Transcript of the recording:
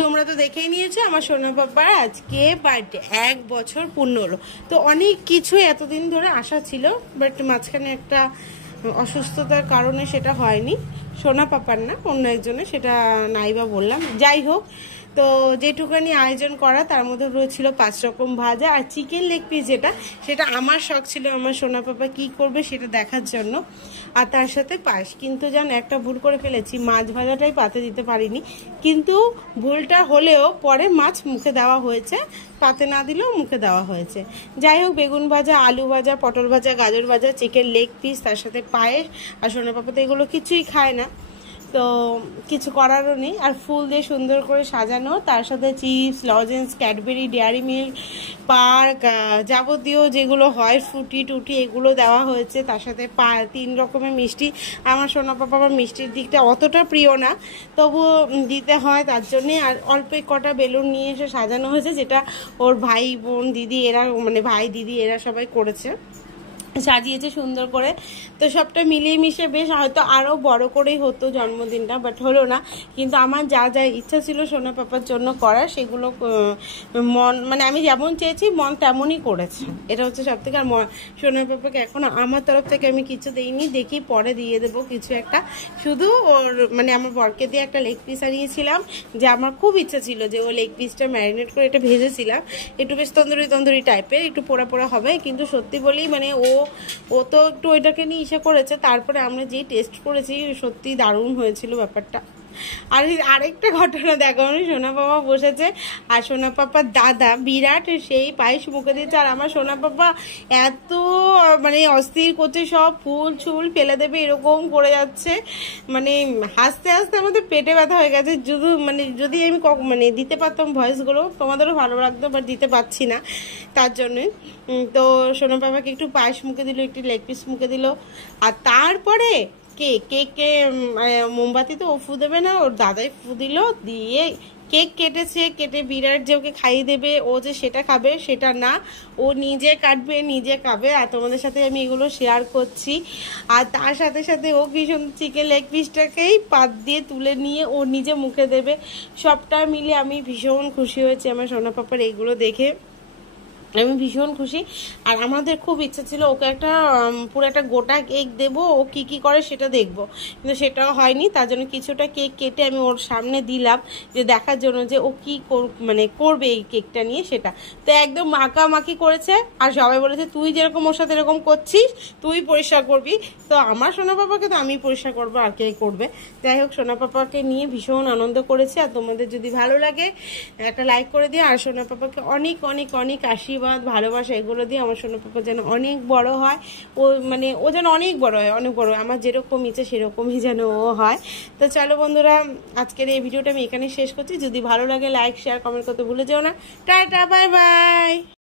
তোমরা তো দেখেই নিয়েছো আমার সোনা পাপার আজকে বার্থডে 1 বছর পূর্ণ হলো। তো অনেক কিছু এতদিন ধরে আশা ছিল, বাট মাঝখানে একটা অসুস্থতার কারণে সেটা হয়নি। সোনা পাপার না, অন্য একজনের, সেটা নাইবা বললাম। যাই হোক, তো যেটুকানি আয়োজন করা তার মধ্যে রয়েছিল 5 রকম ভাজা আর চিকেন লেগ পিস, সেটা আমার শখ ছিল আমার সোনা পাপা কি করবে সেটা দেখার জন্য, আর তার সাথে পায়েস। কিন্তু জানো একটা ভুল করে ফেলেছি, মাছ ভাজাটাই পাতে দিতে পারিনি। কিন্তু ভুলটা হলেও পরে মাছ মুখে দেওয়া হয়েছে, পাতে না দিলেও মুখে দেওয়া হয়েছে। যাই হোক, বেগুন ভাজা, আলু ভাজা, পটল ভাজা, গাজর ভাজা, চিকেন লেগ পিস, তার সাথে পায়েস। আর সোনা পাপা তো এগুলো কিছুই খায় না, তো কিছু করারও নেই। আর ফুল দিয়ে সুন্দর করে সাজানো, তার সাথে chips, lozenges, Cadbury, dairy milk, park, যাবতীয় যেগুলো হয় ফ্রুটি টুটি, এগুলো দেওয়া হয়েছে। তার সাথে 3 রকমের মিষ্টি। আমার সোনা পাপা আমার মিষ্টির দিকটা অতটা প্রিয় না, তবুও দিতে হয় তার জন্যে। আর অল্প কটা বেলুন নিয়ে এসে সাজানো হয়েছে, যেটা ওর ভাই বোন দিদি এরা, মানে ভাই দিদি এরা সবাই করেছে, সাজিয়েছে সুন্দর করে। তো সবটা মিলিয়ে মিশে বেশ হয়তো আরও বড় করেই হতো জন্মদিনটা, বাট হলো না। কিন্তু আমার যা যা ইচ্ছা ছিল সোনা পাপার জন্য করার, সেগুলো মন, মানে আমি যেমন চেয়েছি মন তেমনই করেছে। এটা হচ্ছে সব থেকে। আর সোনা পাপাকে এখন আমার তরফ থেকে আমি কিছু দিইনি, দেখি পরে দিয়ে দেবো কিছু একটা। শুধু ওর, মানে আমার বরকে দিয়ে একটা লেগ পিস আনিয়েছিলাম, যে আমার খুব ইচ্ছা ছিল যে ও লেগ পিসটা ম্যারিনেট করে এটা ভেজেছিলাম, একটু বেশ তন্দুরি তন্দুরি টাইপের, একটু পোড়া পোড়া হবে। কিন্তু সত্যি বলি, মানে ও তো একটু ওইটাকে নিয়ে ইসে করেছে, তারপরে আমরা যেই টেস্ট করেছি সত্যি দারুণ হয়েছিল ব্যাপারটা। আর আরেকটা ঘটনা দেখো, সোনা পাপা বসেছে আর সোনা পাপার দাদা বিরাট সেই পায়েস মুখে দিয়েছে, আর আমার সোনা পাপা এত মানে অস্থির করছে, সব ফুল ছুল ফেলে দেবে এরকম করে যাচ্ছে। মানে হাসতে হাসতে আমাদের পেটে ব্যথা হয়ে গেছে। শুধু মানে যদি আমি মানে দিতে পারতাম ভয়েসগুলো তোমাদেরও ভালো লাগতো, বাট দিতে পারছি না, তার জন্যে। তো সোনা পাপাকে একটু পায়েস মুখে দিল, একটু লেগ পিস মুখে দিল, আর তারপরে কেকে মোমবাতি তো ও ফু দেবে না, ওর দাদাই ফু দিল, দিয়ে কেক কেটেছে, কেটে বিরাট যে ওকে খাইয়ে দেবে, ও যে সেটা খাবে সেটা না, ও নিজে কাটবে নিজে খাবে। আর তোমাদের সাথে আমি এগুলো শেয়ার করছি। আর তার সাথে সাথে ও কি সুন্দর চিকেন লেগ পিসটাকেই পাত দিয়ে তুলে নিয়ে ও নিজে মুখে দেবে। সবটা মিলে আমি ভীষণ খুশি হয়েছি আমার সোনা পাপার এইগুলো দেখে, আমি ভীষণ খুশি। আর আমাদের খুব ইচ্ছা ছিল ওকে একটা পুরো একটা গোটা কেক দেবো, ও কি কি করে সেটা দেখবো, কিন্তু সেটাও হয়নি। তার জন্য কিছুটা কেক কেটে আমি ওর সামনে দিলাম, যে দেখার জন্য যে ও কি মানে করবে এই কেকটা নিয়ে সেটা। তো একদম মাখামাখি করেছে, আর সবাই বলেছে তুই যেরকম ওর সাথে এরকম করছিস তুই পরিষ্কার করবি। তো আমার সোনা পাপাকে তো আমি পরিষ্কার করবো, আর কে করবে। যাই হোক, সোনা পাপাকে নিয়ে ভীষণ আনন্দ করেছি। আর তোমাদের যদি ভালো লাগে একটা লাইক করে দিও, আর সোনা পাপাকে অনেক অনেক অনেক আশীর্বাদ, ভালোবাসা, এগুলো দিয়ে আমার সোনা পাপা যেন অনেক বড় হয়। মানে ও যেন অনেক বড় হয়, অনেক বড় হয়, আমার যেরকম ইচ্ছে সেরকমই যেন ও হয়। তো চলো বন্ধুরা, আজকের এই ভিডিওটা আমি এখানে শেষ করছি। যদি ভালো লাগে লাইক শেয়ার কমেন্ট করতে ভুলে যেও না। Tata, bye bye.